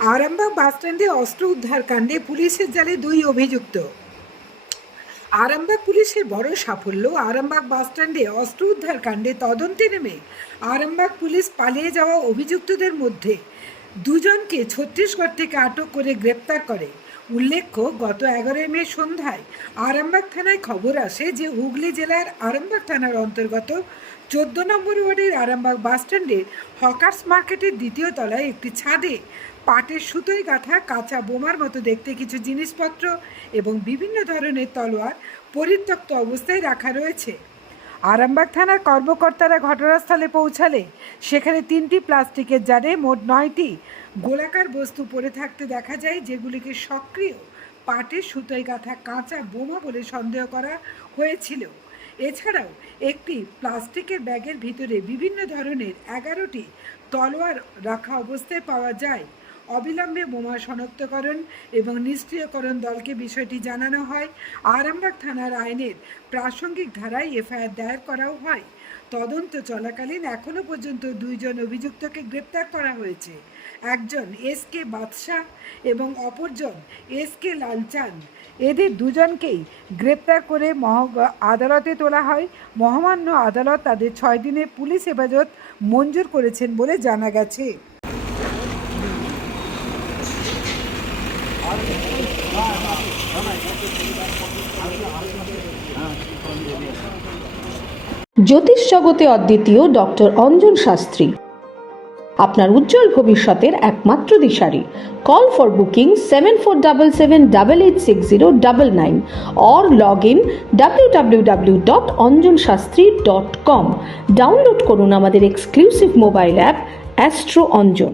আরামবাগ বাসস্ট্যান্ডে অস্ত্র উদ্ধার কাণ্ডে পুলিশের জালে 2 অভিযুক্ত। আরামবাগ পুলিশের বড় সাফল্য। আরামবাগ বাসস্ট্যান্ডে অস্ত্র উদ্ধার কাণ্ডে তদন্তে নেমে আরামবাগ পুলিশ পালিয়ে যাওয়া অভিযুক্তদের মধ্যে 2 জনকে ছত্তিশগড় থেকে আটক করে গ্রেপ্তার করে। উল্লেখ্য, গত 11 মে সন্ধ্যায় আরামবাগ থানায় খবর আসে যে হুগলি জেলার আরামবাগ থানার অন্তর্গত 14 নম্বর ওয়ার্ডের আরামবাগ বাসস্ট্যান্ডের হকার্স মার্কেটের 2য় তলায় একটি ছাদে পাটের সুতোয় গাঁথা কাঁচা বোমার মতো দেখতে কিছু জিনিসপত্র এবং বিভিন্ন ধরনের তলোয়ার পরিত্যক্ত অবস্থায় রাখা রয়েছে। আরামবাগ থানার কর্মকর্তারা ঘটনাস্থলে পৌঁছালে সেখানে 3টি প্লাস্টিকের জারে মোট 9টি গোলাকার বস্তু পড়ে থাকতে দেখা যায়, যেগুলিকে সক্রিয় পাটের সুতোয় গাঁথা কাঁচা বোমা বলে সন্দেহ করা হয়েছিল। এছাড়াও একটি প্লাস্টিকের ব্যাগের ভিতরে বিভিন্ন ধরনের 11টি তলোয়ার রাখা অবস্থায় পাওয়া যায়। অবিলম্বে বোমা শনাক্তকরণ এবং নিষ্ক্রিয়করণ দলকে বিষয়টি জানানো হয়। আরামবাগ থানার আইনের প্রাসঙ্গিক ধারায় এফআইআর দায়ের করাও হয়। তদন্ত চলাকালীন এখনও পর্যন্ত 2 জন অভিযুক্তকে গ্রেপ্তার করা হয়েছে। একজন এসকে বাদশাহ এবং অপরজন এসকে লালচাঁদ। এদের 2 জনকেই গ্রেপ্তার করে আদালতে তোলা হয়। মহামান্য আদালত তাদের 6 দিনের পুলিশ হেফাজত মঞ্জুর করেছেন বলে জানা গেছে। জ্যোতিষ জগতে অদ্বিতীয় ডক্টর অঞ্জন শাস্ত্রী আপনার উজ্জ্বল ভবিষ্যতের একমাত্র দিশারি। Call for booking 7477886099 or log in www.anjanshastri.com। Download করুন আমাদের exclusive mobile app astro Anjan.